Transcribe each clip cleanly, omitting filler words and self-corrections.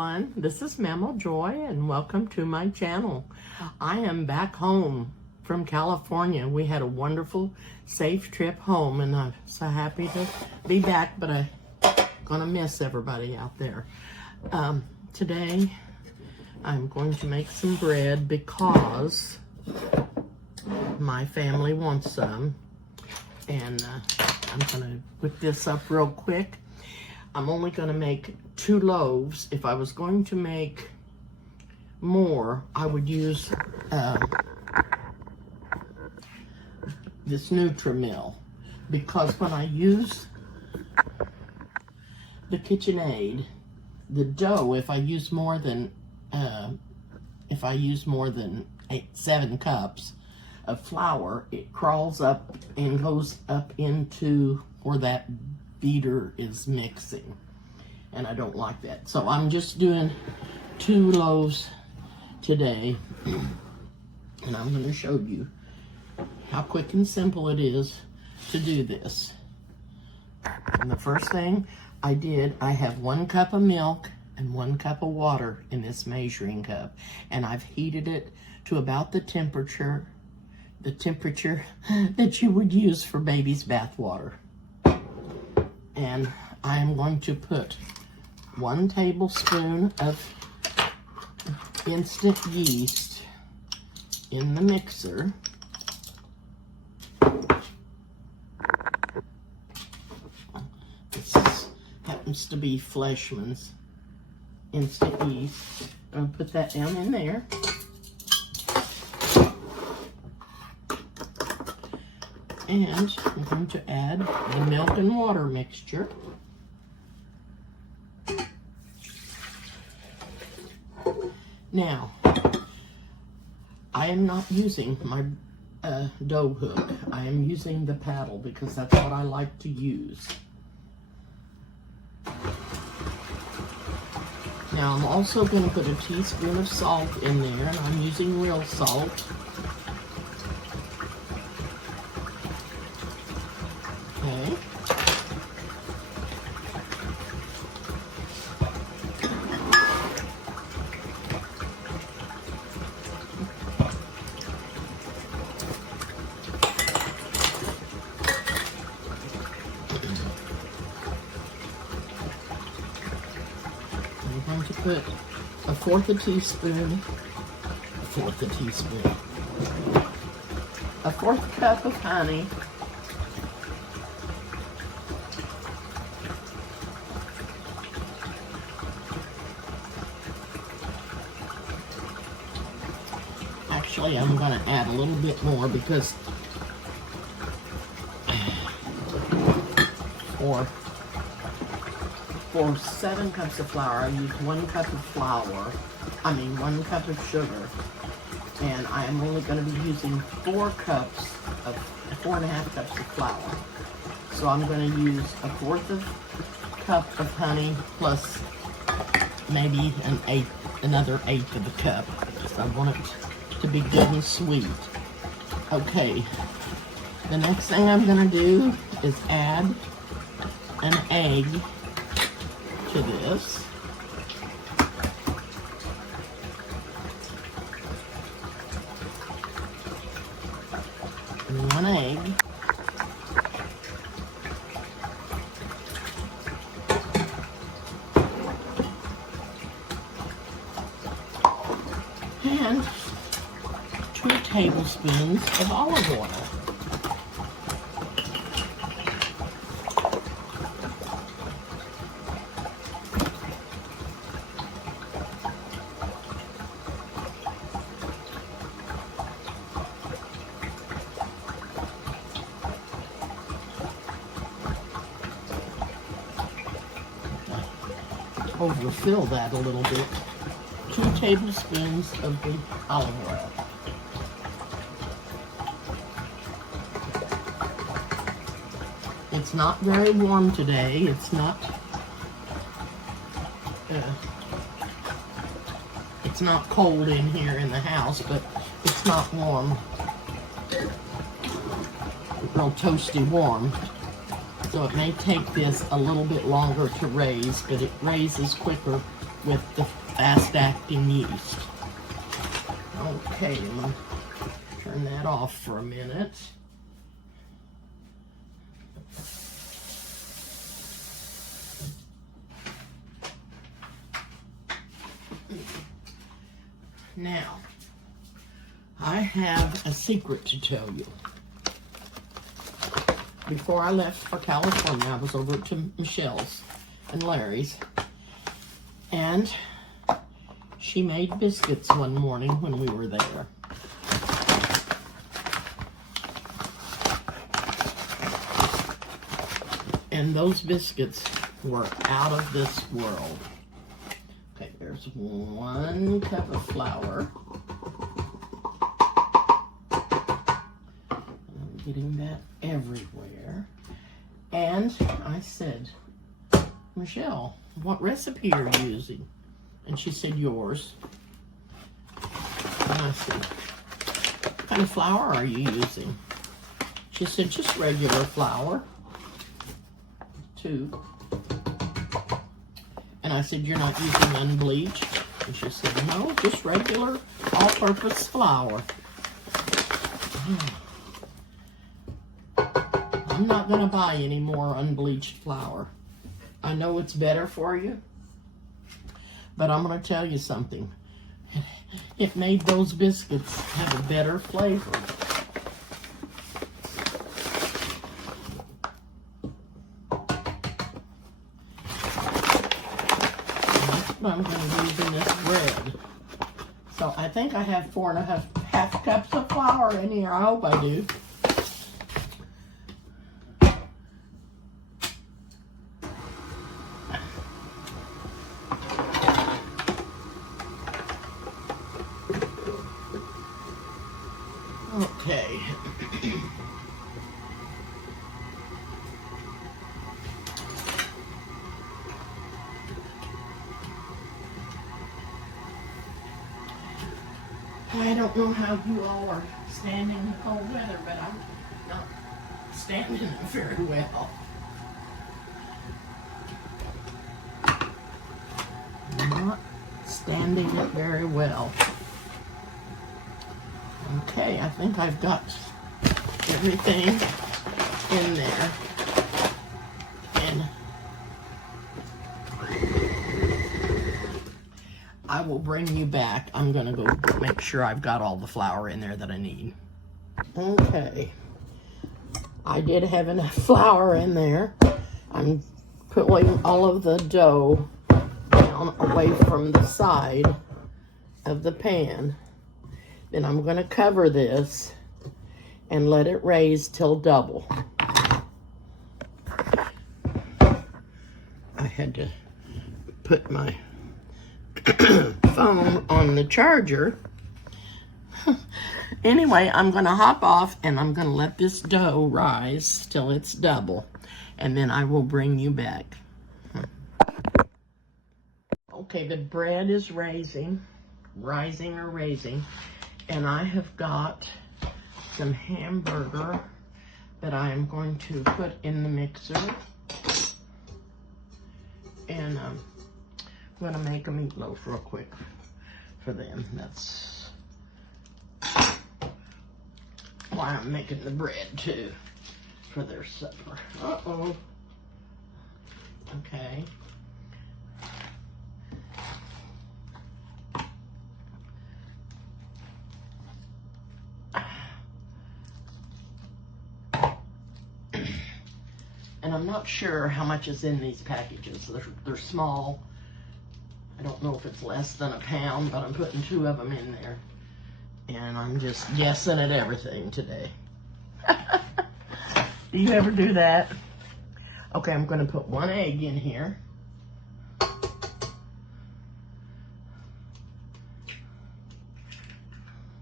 everyone. This is Mammal Joy and welcome to my channel. I am back home from California. We had a wonderful, safe trip home and I'm so happy to be back, but I'm gonna miss everybody out there. Today, I'm going to make some bread because my family wants some. And I'm gonna whip this up real quick. I'm only gonna make 2 loaves. If I was going to make more, I would use this Nutri-Mill, because when I use the KitchenAid, the dough, if I use more than 7 cups of flour, it crawls up and goes up into where that beater is mixing, and I don't like that. So I'm just doing 2 loaves today, and I'm going to show you how quick and simple it is to do this. And the first thing I did, I have 1 cup of milk and 1 cup of water in this measuring cup, and I've heated it to about the temperature that you would use for baby's bath water. And I am going to put 1 tablespoon of instant yeast in the mixer. Happens to be Fleshman's instant yeast. I'll put that down in there. And I'm going to add the milk and water mixture. Now, I am not using my dough hook. I am using the paddle because that's what I like to use. Now, I'm also going to put a teaspoon of salt in there, and I'm using real salt. Okay. I'm going to put a fourth cup of honey. Actually, I'm going to add a little bit more because for 7 cups of flour, I use 1 cup of 1 cup of sugar, and I am only going to be using 4.5 cups of flour. So I'm going to use a fourth of cup of honey plus maybe another eighth of a cup, because I want it to be good and sweet. Okay, the next thing I'm going to do is add an egg to this. And 1 egg. And 2 tablespoons of olive oil. Overfill that a little bit. 2 tablespoons of the olive oil. It's not very warm today. It's not cold in here in the house, but it's not warm. Real toasty warm. So it may take this a little bit longer to raise, but it raises quicker with the fast-acting yeast. Okay, I'm gonna turn that off for a minute. Now, I have a secret to tell you. Before I left for California, I was over to Michelle's and Larry's, and she made biscuits one morning when we were there. And those biscuits were out of this world. Okay, there's 1 cup of flour. I'm getting that everywhere. And I said, Michelle, what recipe are you using? And she said, yours. And I said, what kind of flour are you using? She said, just regular flour. 2. And I said, you're not using unbleached? And she said, no, just regular all-purpose flour. I'm not going to buy any more unbleached flour. I know it's better for you, but I'm going to tell you something. It made those biscuits have a better flavor. I'm going to use in this bread. So I think I have 4½ cups of flour in here. I hope I do. Okay. I don't know how you all are standing in the cold weather, but I'm not standing it very well. I'm not standing it very well. Okay, I think I've got everything in there. And I will bring you back. I'm going to go make sure I've got all the flour in there that I need. Okay. I did have enough flour in there. I'm putting all of the dough down away from the side of the pan. Then I'm going to cover this and let it raise till double. I had to put my phone on the charger. Anyway, I'm going to hop off and I'm going to let this dough rise till it's double. And then I will bring you back. Okay, the bread is rising. And I have got some hamburger that I am going to put in the mixer. And I'm going to make a meatloaf real quick for them. That's why I'm making the bread too, for their supper. Uh-oh. Okay. And I'm not sure how much is in these packages. They're small. I don't know if it's less than a pound, but I'm putting 2 of them in there. And I'm just guessing at everything today. Do you ever do that? Okay, I'm going to put 1 egg in here.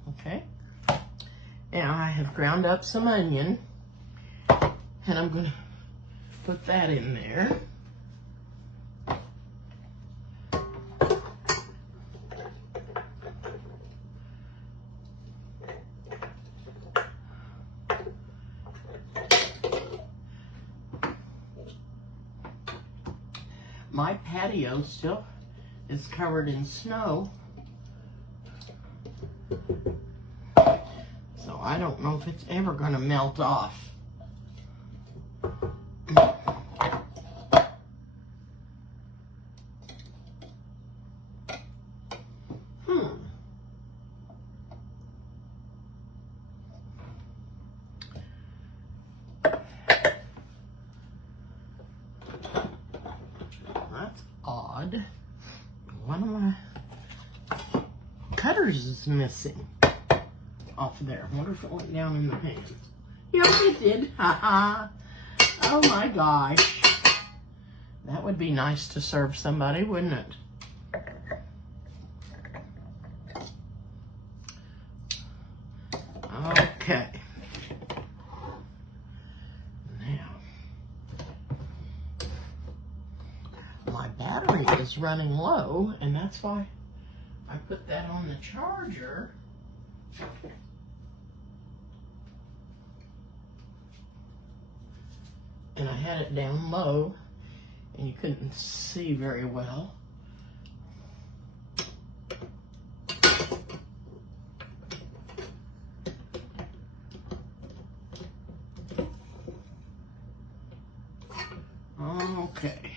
Okay. Now I have ground up some onion. And I'm going to put that in there. My patio still is covered in snow. So I don't know if it's ever going to melt off. That's odd. One of my cutters is missing off there. I wonder if it went down in the pan. Yes, it did. Haha. Oh my gosh. That would be nice to serve somebody, wouldn't it? Okay. Now, my battery is running low, and that's why I put that on the charger. And I had it down low, and you couldn't see very well. Okay.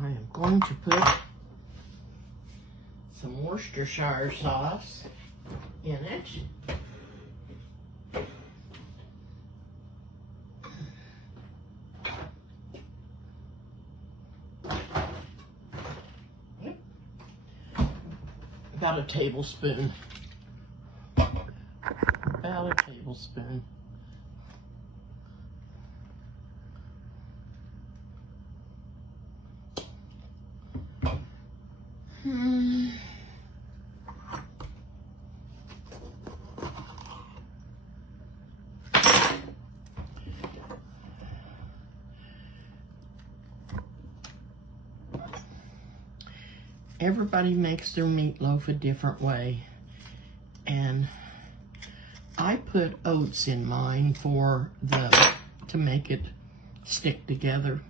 I am going to put some Worcestershire sauce in it. About a tablespoon. About a tablespoon. Everybody makes their meatloaf a different way, and I put oats in mine to make it stick together.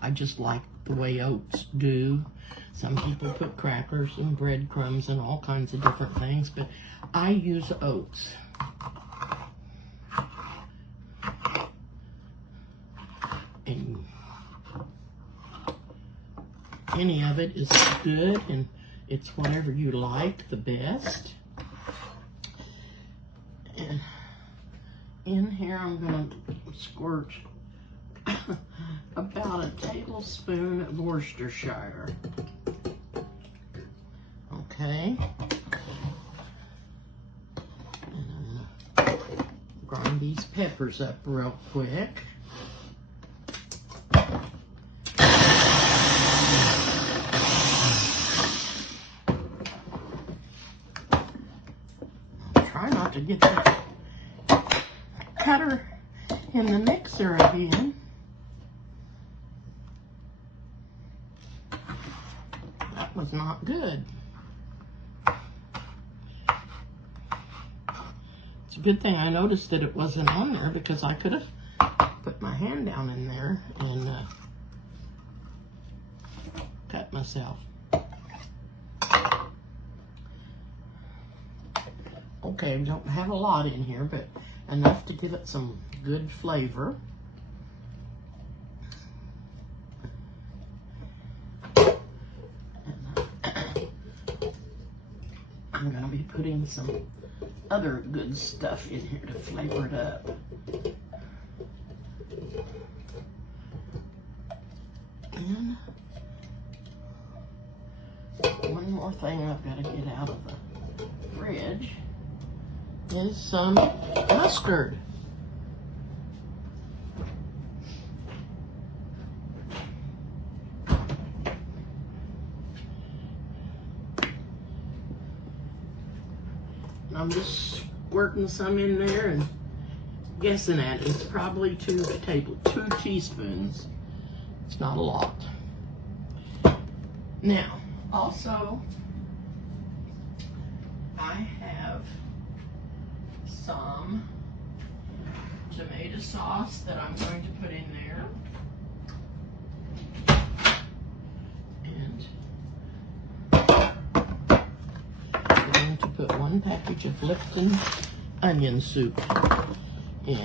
I just like the way oats do. Some people put crackers and breadcrumbs and all kinds of different things, but I use oats. And any of it is good, and it's whatever you like the best. And in here I'm going to squirt about a tablespoon of Worcestershire. Okay. And I'm going to grind these peppers up real quick. Try not to get the cutter in the mixer again. That was not good. It's a good thing I noticed that it wasn't on there, because I could have put my hand down in there and cut myself. Okay, I don't have a lot in here, but enough to give it some good flavor. I'm going to be putting some other good stuff in here to flavor it up. And one more thing I've got to get out of the fridge is some mustard. I'm just squirting some in there and guessing at it. It's probably 2 teaspoons. It's not a lot. Now, also, I have some tomato sauce that I'm going to put in there. And put 1 package of Lipton onion soup in.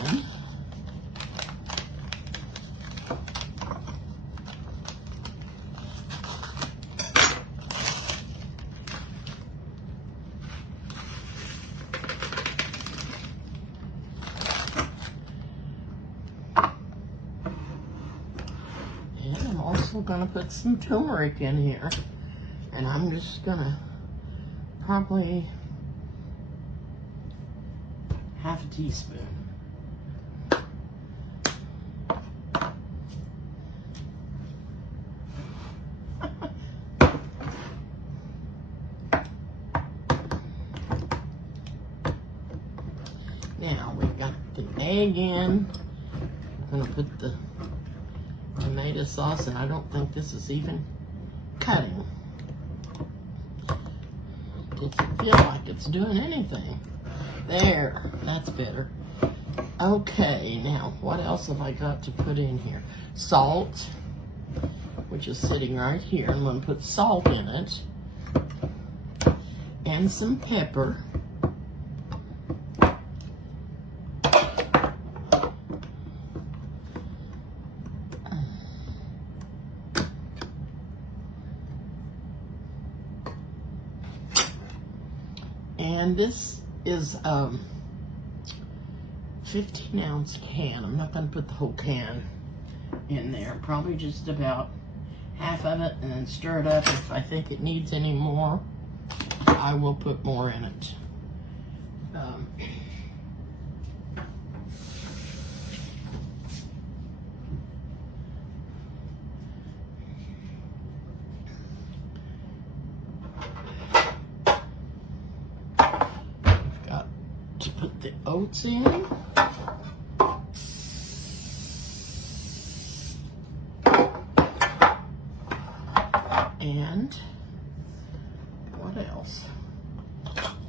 And I'm also going to put some turmeric in here. And I'm just going to probably half a teaspoon. Now we've got the egg in. I'm going to put the tomato sauce, and I don't think this is even cutting. Doesn't feel like it's doing anything. There, that's better. Okay, now what else have I got to put in here? Salt, which is sitting right here. I'm going to put salt in it, and some pepper. And this is a 15-ounce can. I'm not going to put the whole can in there. Probably just about half of it, and then stir it up. If I think it needs any more, I will put more in it. To put the oats in. And what else?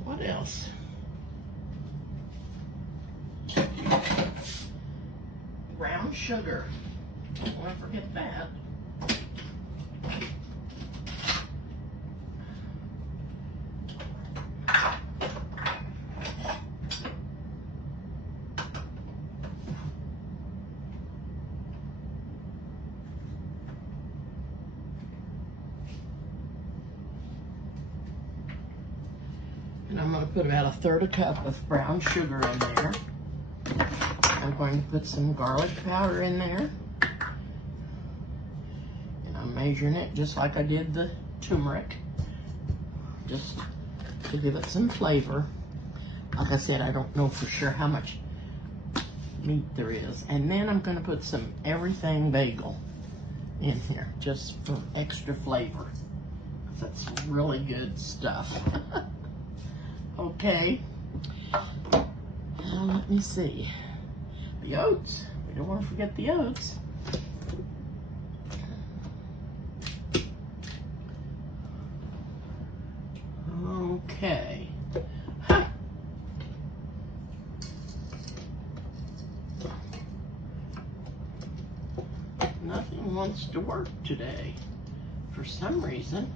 What else? Brown sugar. Don't want to forget that. And I'm going to put about 1/3 cup of brown sugar in there. I'm going to put some garlic powder in there. And I'm measuring it just like I did the turmeric, just to give it some flavor. Like I said, I don't know for sure how much meat there is. And then I'm going to put some everything bagel in here, just for extra flavor. That's really good stuff. Okay, now let me see. The oats, we don't want to forget the oats. Okay. Huh. Nothing wants to work today for some reason.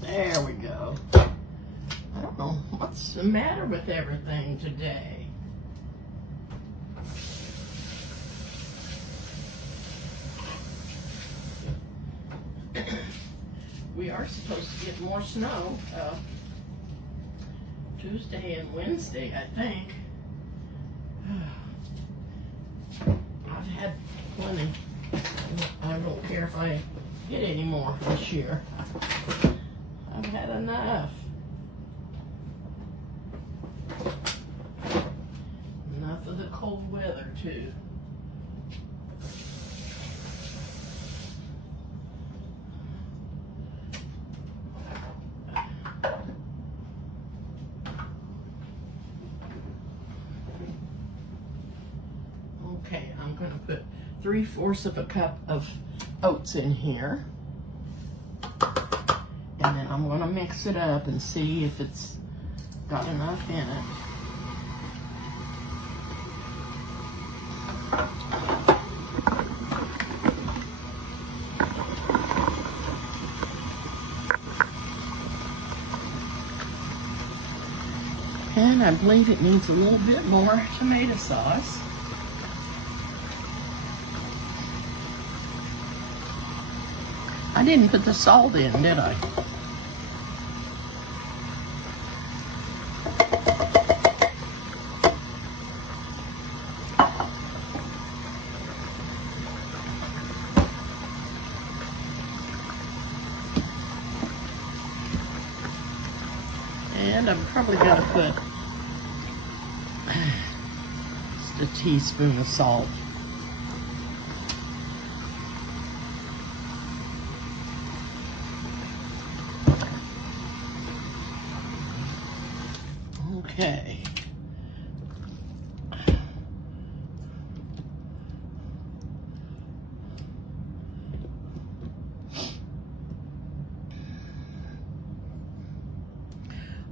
There we go. I don't know what's the matter with everything today. We are supposed to get more snow Tuesday and Wednesday, I think. I've had plenty. I don't care if I get any more this year. I've had enough. Enough of the cold weather, too. Okay, I'm going to put 3/4 of a cup of oats in here. And then I'm going to mix it up and see if it's got enough in it. And I believe it needs a little bit more tomato sauce. I didn't put the salt in, did I? And I'm probably going to put just a teaspoon of salt. Okay.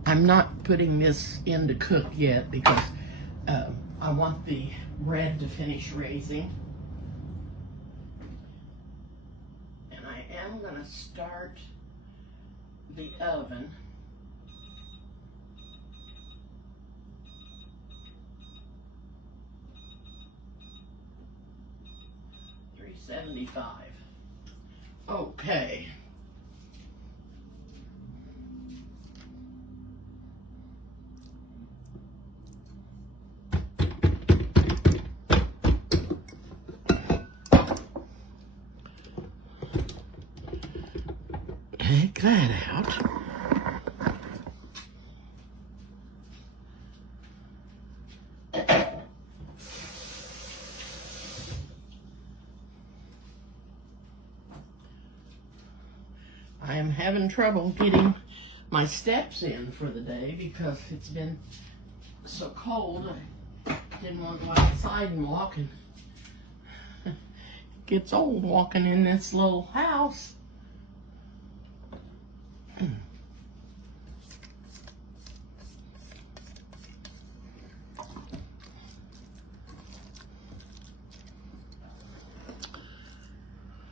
I'm not putting this in to cook yet because I want the bread to finish raising. And I am going to start the oven. $375. Okay. Take that out. I am having trouble getting my steps in for the day because it's been so cold. I didn't want to go outside and walk, and it gets old walking in this little house.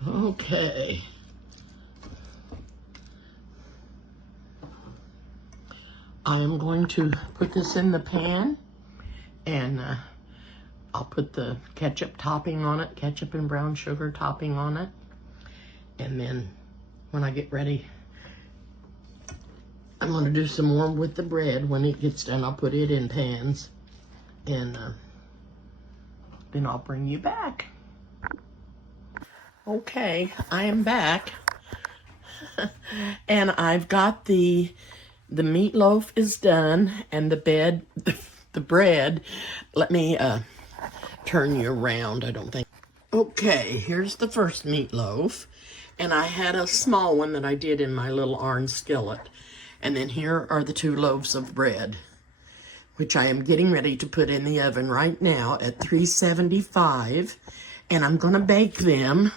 Okay. I am going to put this in the pan, and I'll put the ketchup topping on it, ketchup and brown sugar topping on it. And then when I get ready, I'm going to do some more with the bread. When it gets done, I'll put it in pans, and then I'll bring you back. Okay, I am back. And I've got the meatloaf is done, and the bread. Let me turn you around. I don't think. Okay, here's the first meatloaf, and I had a small one that I did in my little iron skillet. And then here are the 2 loaves of bread, which I am getting ready to put in the oven right now at 375, and I'm going to bake them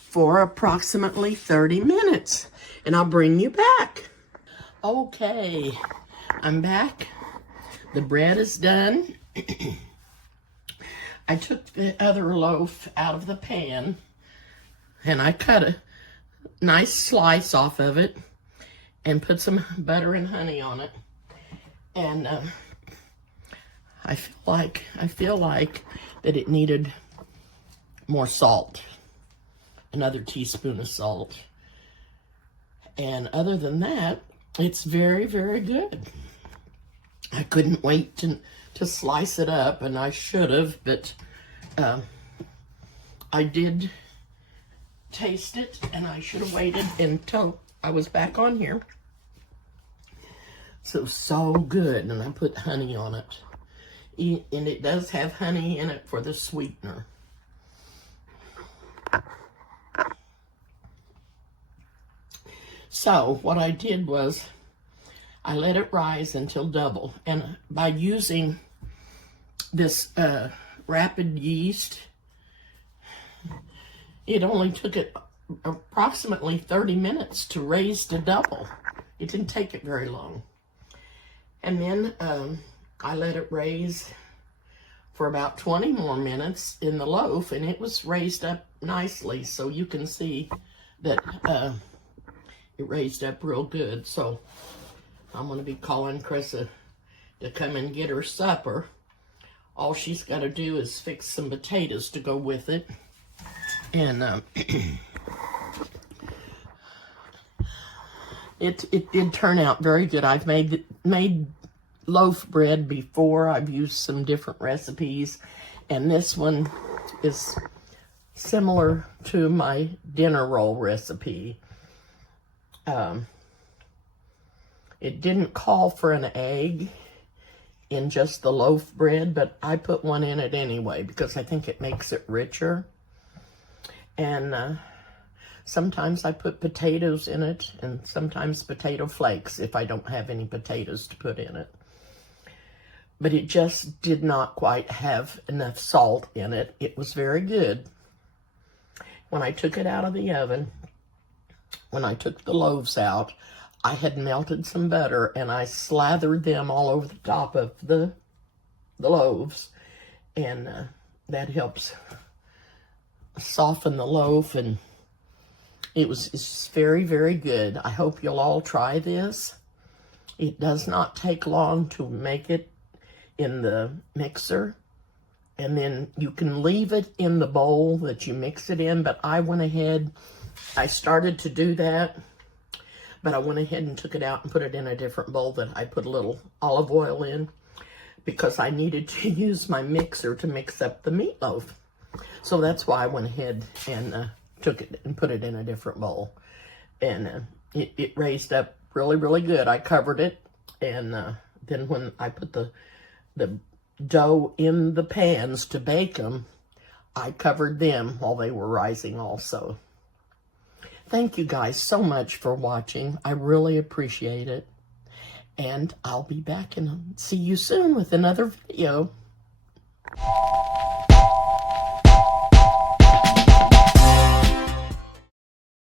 for approximately 30 minutes, and I'll bring you back. Okay, I'm back. The bread is done. I took the other loaf out of the pan, and I cut a nice slice off of it and put some butter and honey on it. And I feel like that it needed more salt, another teaspoon of salt. And other than that, it's very, very good. I couldn't wait to slice it up, and I should have, but I did taste it, and I should have waited until I was back on here. So good, and I put honey on it. And it does have honey in it for the sweetener. So what I did was I let it rise until double. And by using this rapid yeast, it only took it approximately 30 minutes to raise to double. It didn't take it very long. And then I let it raise for about 20 more minutes in the loaf, and it was raised up nicely. So you can see that it raised up real good. So I'm going to be calling Chris to come and get her supper. All she's got to do is fix some potatoes to go with it. And it did turn out very good. I've made loaf bread before. I've used some different recipes, and this one is similar to my dinner roll recipe. It didn't call for an egg in just the loaf bread, but I put one in it anyway because I think it makes it richer. And sometimes I put potatoes in it, and sometimes potato flakes if I don't have any potatoes to put in it. But it just did not quite have enough salt in it. It was very good. When I took it out of the oven, when I took the loaves out, I had melted some butter and I slathered them all over the top of the loaves, and that helps soften the loaf, and it's very, very good. I hope you'll all try this. It does not take long to make it in the mixer, and then you can leave it in the bowl that you mix it in, but I went ahead, I started to do that, but I went ahead and took it out and put it in a different bowl that I put a little olive oil in because I needed to use my mixer to mix up the meatloaf. So that's why I went ahead and took it and put it in a different bowl. And it raised up really, really good. I covered it, and then when I put the dough in the pans to bake them, I covered them while they were rising also. Thank you guys so much for watching. I really appreciate it. And I'll be back and see you soon with another video.